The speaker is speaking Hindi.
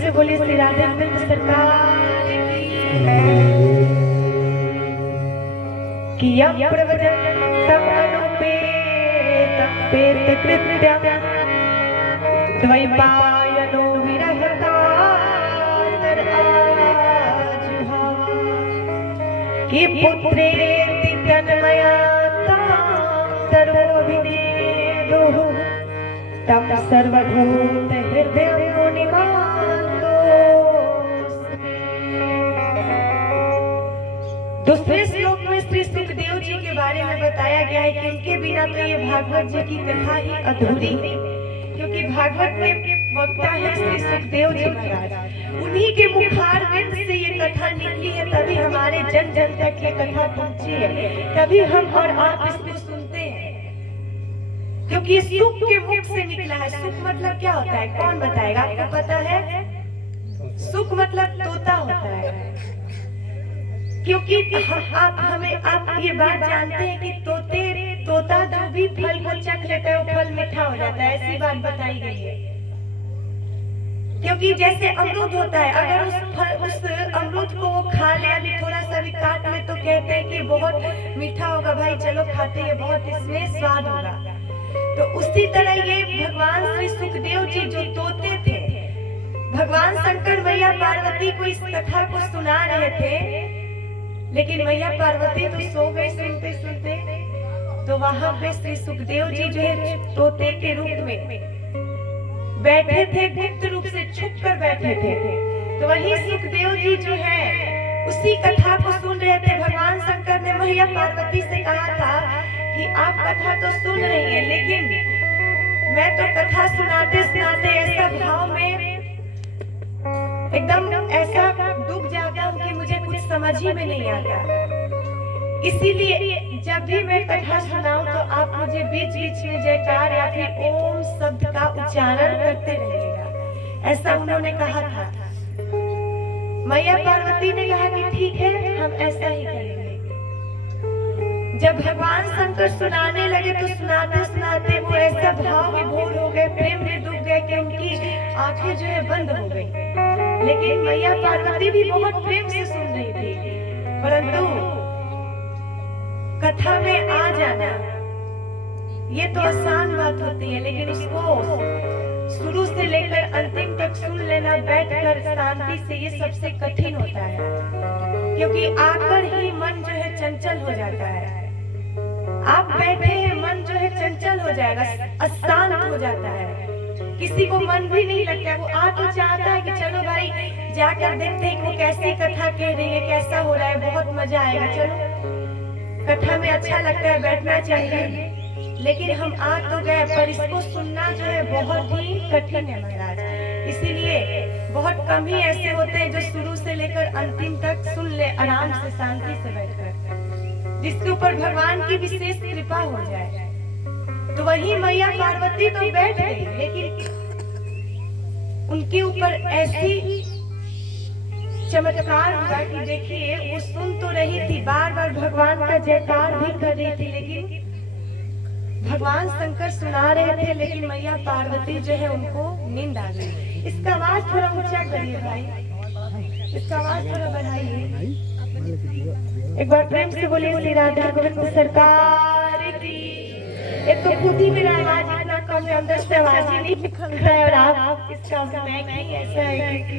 से बोलिए श्री राधे गोविंद सरकार की। प्रवजंतम अनुपेतम पेतकृत्यम द्वैपायनो विरहकातर आजुहाव कि पुत्रेति तन्मया तरोभिनेदुः तम सर्वभूत हृदय मुनिमानतोऽस्मि। दूसरे श्लोक में श्री सुखदेव जी के बारे में बताया गया है कि उनके बिना तो ये भागवत जी की कथा ही अधूरी है, क्योंकि भागवत में वक्ता है श्री सुखदेव जी महाराज। उन्हीं के मुखारविंद से ये कथा निकली है, तभी हमारे जन जन तक ये कथा पहुंची है, तभी हम और आप इसको सुनते हैं, क्योंकि ये सुख के मुख से निकला है। सुख मतलब क्या होता है, कौन बताएगा? आपको पता है? सुख मतलब तोता होता है, क्योंकि आप ये बात जानते हैं कि तोता जो भी फल को चख लेता है वो फल मीठा हो जाता है, ऐसी बात बताई गई है। क्योंकि जैसे अमरूद होता है, अगर उस अमरूद को वो खा ले, अभी थोड़ा सा भी काट ले, तो कहते हैं कि बहुत मीठा होगा भाई, चलो खाते हैं, बहुत इसमें स्वाद होगा। तो उसी तरह ये भगवान श्री सुखदेव जी जो तोते थे, भगवान शंकर मैया पार्वती को इस कथा को सुना रहे थे, लेकिन मैया पार्वती तो सो गई सुनते सुनते। तो वहां पे श्री सुखदेव जी जो है तोते के रूप में बैठे थे, गुप्त रूप से छुप कर बैठे थे। तो वही सुखदेव जी जो है उसी कथा को सुन रहे थे। भगवान शंकर ने मैया पार्वती से कहा था कि आप कथा तो सुन रही हैं, लेकिन मैं तो कथा सुनाते सुनाते ऐसा भाव में एकदम ऐसा डूब जाता हूँ कि मुझे कुछ समझ ही में नहीं आता। इसीलिए जब भी मैं कथा सुनाऊं तो आप मुझे बीच बीच में जयकार या फिर ओम शब्द का उच्चारण करते रहिएगा, ऐसा उन्होंने कहा था। मैया पार्वती ने कहा कि ठीक है, हम ऐसा ही करेंगे। जब भगवान शंकर सुनाने लगे तो सुनाते सुनाते वो ऐसा भाव विभोर हो गए, प्रेम में डूब गए कि उनकी आंखें जो है बंद हो गई। लेकिन मैया पार्वती भी बहुत प्रेम से सुन रही थी, परंतु कथा में आ जाना ये तो आसान बात होती है, लेकिन उसको शुरू से लेकर अंतिम तक सुन लेना बैठकर शांति से, ये सबसे कठिन होता है। क्योंकि आकर ही मन जो है चंचल हो जाता है। आप बैठे हैं, मन जो है चंचल हो जाएगा, अशांत हो जाता है, किसी को मन भी नहीं लगता। वो आ तो चाहता है कि चलो भाई जाकर देखते हैं वो कैसी कथा कह रही है, कैसा हो रहा है, बहुत मजा आएगा, चलो कथा में अच्छा लगता है, बैठना चाहिए। लेकिन हम आ तो गए, पर इसको सुनना जो है बहुत ही कठिन है महाराज। इसीलिए बहुत कम ही ऐसे होते हैं जो शुरू से लेकर अंतिम तक सुन ले आराम से, शांति से बैठकर, जिसके ऊपर भगवान की विशेष कृपा हो जाए। तो वही मैया पार्वती तो बैठ गई, लेकिन उनके ऊपर ऐसी चमत्कार हुआ कि देखिए वो सुन तो रही थी, बार बार भगवान का जयकार भी कर रही थी, लेकिन भगवान शंकर सुना रहे थे, लेकिन मैया पार्वती जो है उनको नींद आ गई। इसका आवाज थोड़ा ऊंचा करिए भाई, इसका आवाज थोड़ा बढ़ाइए। एक बार प्रेम से बोलिए श्री राधा गोविंद सरकार की। एक तो खुद ही मेरा आवाज इतना कम है, अंदर से आवाज ही नहीं निकल रहा है, और आप इसका ऐसा है कि